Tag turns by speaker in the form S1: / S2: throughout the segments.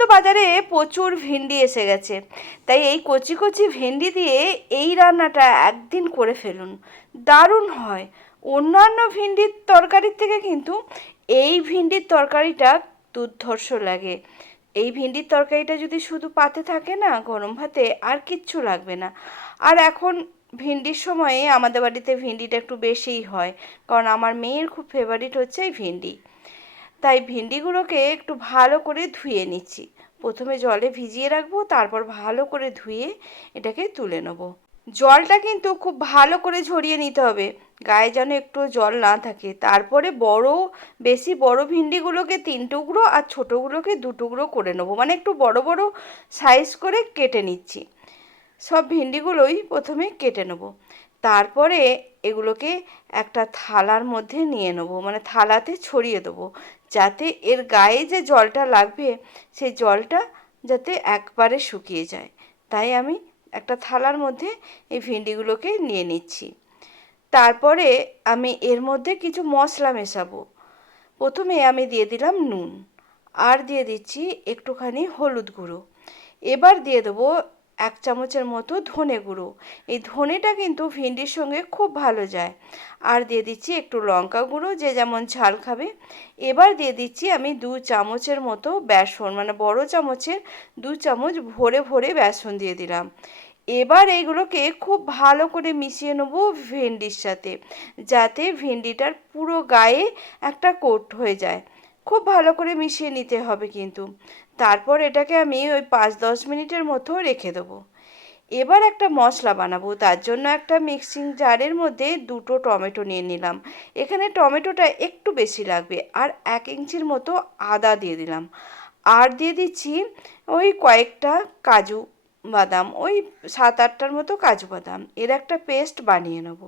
S1: তো বাজারে প্রচুর ভেন্ডি এসে গেছে। তাই এই কচি কচি ভেন্ডি দিয়ে এই রান্নাটা একদিন করে ফেলুন। দারুণ হয়। অন্যান্য ভিন্ডির তরকারির থেকে কিন্তু এই ভিন্ডির তরকারিটা দুর্ধর্ষ লাগে। এই ভিন্ডির তরকারিটা যদি শুধু পাতে থাকে না, গরম ভাতে আর কিচ্ছু লাগবে না। আর এখন ভিন্ডির সময়ে আমাদের বাড়িতে ভিন্ডিটা একটু বেশিই হয়। কারণ আমার মেয়ের খুব ফেভারিট হচ্ছে এই ভিন্ডি। তাই ভিন্ডিগুলোকে একটু ভালো করে ধুয়ে নিচ্ছি। প্রথমে জলে ভিজিয়ে রাখব, তারপর ভালো করে ধুয়ে এটাকে তুলে নেব। জলটা কিন্তু খুব ভালো করে ঝরিয়ে নিতে হবে, গায়ে যেন একটু জল না থাকে। তারপরে বড়, বেশি বড় ভিন্ডিগুলোকে তিন টুকরো আর ছোটোগুলোকে দু টুকরো করে নেব। মানে একটু বড় বড় সাইজ করে কেটে নিচ্ছি। সব ভিন্ডিগুলোই প্রথমে কেটে নেব। তারপরে এগুলোকে একটা থালার মধ্যে নিয়ে নেব মানে থালাতে ছড়িয়ে দেবো, যাতে এর গায়ে যে জলটা লাগবে, সেই জলটা যাতে একবারে শুকিয়ে যায়। তাই আমি একটা থালার মধ্যে এই ভিন্ডিগুলোকে নিয়ে নিচ্ছি। তারপরে আমি এর মধ্যে কিছু মশলা মেশাবো। প্রথমে আমি দিয়ে দিলাম নুন, আর দিয়ে দিচ্ছি একটুখানি হলুদ গুঁড়ো। এবার দিয়ে দেবো এক চামচের মতো ধনে গুঁড়ো। এই ধনেটা কিন্তু ভিন্ডির সঙ্গে খুব ভালো যায়। আর দিয়ে দিচ্ছি একটু লঙ্কা গুঁড়ো, যে যেমন ঝাল খাবে। এবার দিয়ে দিচ্ছি আমি দু চামচের মতো বেসন মানে বড় চামচের দু চামচ ভরে ভরে বেসন দিয়ে দিলাম। এবার এইগুলোকে খুব ভালো করে মিশিয়ে নেব ভেন্ডির সাথে, যাতে ভেন্ডিটার পুরো গায়ে একটা কোট হয়ে যায়। খুব ভালো করে মিশিয়ে নিতে হবে কিন্তু। তারপর এটাকে আমি ওই পাঁচ দশ মিনিটের মতো রেখে দেবো। এবার একটা মশলা বানাবো, তার জন্য একটা মিক্সিং জারের মধ্যে দুটো টমেটো নিয়ে নিলাম। এখানে টমেটোটা একটু বেশি লাগবে, আর এক ইঞ্চির মতো আদা দিয়ে দিলাম। আর দিয়ে দিচ্ছি ওই কয়েকটা কাজু বাদাম, ওই সাত আটটার মতো কাজু বাদাম। এর একটা পেস্ট বানিয়ে নেব।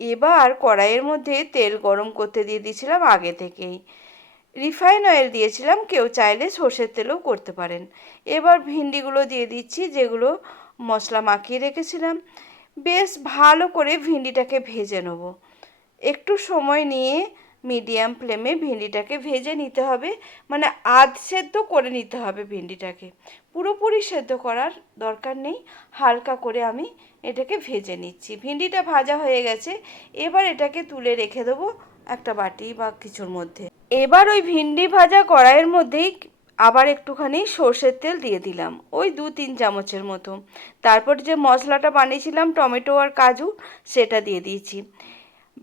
S1: এবার কড়াইয়ের মধ্যে তেল গরম করতে দিয়ে দিয়েছিলাম আগে থেকেই। রিফাইন অয়েল দিয়েছিলাম, কেউ চাইলে সর্ষের তেলও করতে পারেন। এবার ভিন্ডিগুলো দিয়ে দিচ্ছি, যেগুলো মশলা মাখিয়ে রেখেছিলাম। বেশ ভালো করে ভিন্ডিটাকে ভেজে নেব। একটু সময় নিয়ে মিডিয়াম ফ্লেমে ভিন্ডিটাকে ভেজে নিতে হবে। মানে আধ সেদ্ধ করে নিতে হবে ভিন্ডিটাকে। পুরোপুরি সেদ্ধ করার দরকার নেই। হালকা করে আমি এটাকে ভেজে নিচ্ছি। ভিন্ডিটা ভাজা হয়ে গেছে। এবার এটাকে তুলে রেখে দেবো একটা বাটি বা কিছুর মধ্যে। এবার ওই ভিন্ডি ভাজা কড়াইয়ের মধ্যেই আবার একটুখানি সর্ষের তেল দিয়ে দিলাম, ওই দু তিন চামচের মতো। তারপর যে মশলাটা বানিয়েছিলাম, টমেটো আর কাজু, সেটা দিয়ে দিয়েছি।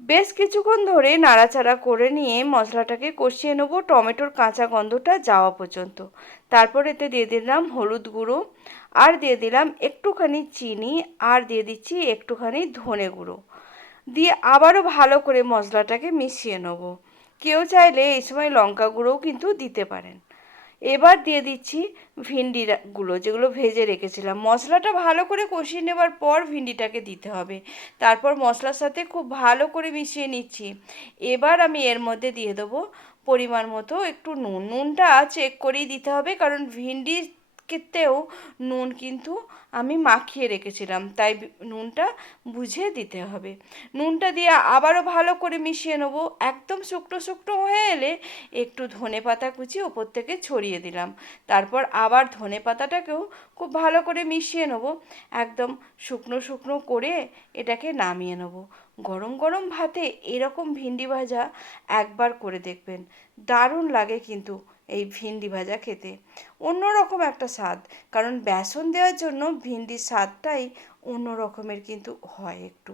S1: বেশ কিছুক্ষণ ধরে নাড়াচাড়া করে নিয়ে মশলাটাকে কষিয়ে নেব, টমেটোর কাঁচা গন্ধটা যাওয়া পর্যন্ত। তারপর এতে দিয়ে দিলাম হলুদ গুঁড়ো, আর দিয়ে দিলাম একটুখানি চিনি, আর দিয়ে দিচ্ছি একটুখানি ধনে গুঁড়ো। দিয়ে আবারও ভালো করে মশলাটাকে মিশিয়ে নেব। কেউ চাইলে এই সময় লঙ্কা গুঁড়োও কিন্তু দিতে পারেন। এবার দিয়ে দিচ্ছি ভিন্ডিগুলো, যেগুলো ভেজে রেখেছিলাম। মশলাটা ভালো করে কষিয়ে নেবার পর ভিন্ডিটাকে দিতে হবে। তারপর মশলার সাথে খুব ভালো করে মিশিয়ে নিচ্ছি। এবার আমি এর মধ্যে দিয়ে দেবো পরিমাণ মতো একটু নুন। নুনটা চেক করেই দিতে হবে, কারণ ভিন্ডি ক্ষেত্রেও নুন কিন্তু আমি মাখিয়ে রেখেছিলাম, তাই নুনটা বুঝে দিতে হবে। নুনটা দিয়ে আবারও ভালো করে মিশিয়ে নেব। একদম শুকনো শুকনো হয়ে এলে একটু ধনে পাতা কুচি ওপর থেকে ছড়িয়ে দিলাম। তারপর আবার ধনে পাতাটাকেও খুব ভালো করে মিশিয়ে নেব। একদম শুকনো শুকনো করে এটাকে নামিয়ে নেব। গরম গরম ভাতে এরকম ভিন্ডি ভাজা একবার করে দেখবেন। দারুণ লাগে কিন্তু এই ভিন্ডি ভাজা খেতে। অন্যরকম একটা স্বাদ, কারণ বেসন দেওয়ার জন্য ভিন্ডির স্বাদটাই অন্য রকমের কিন্তু হয় একটু।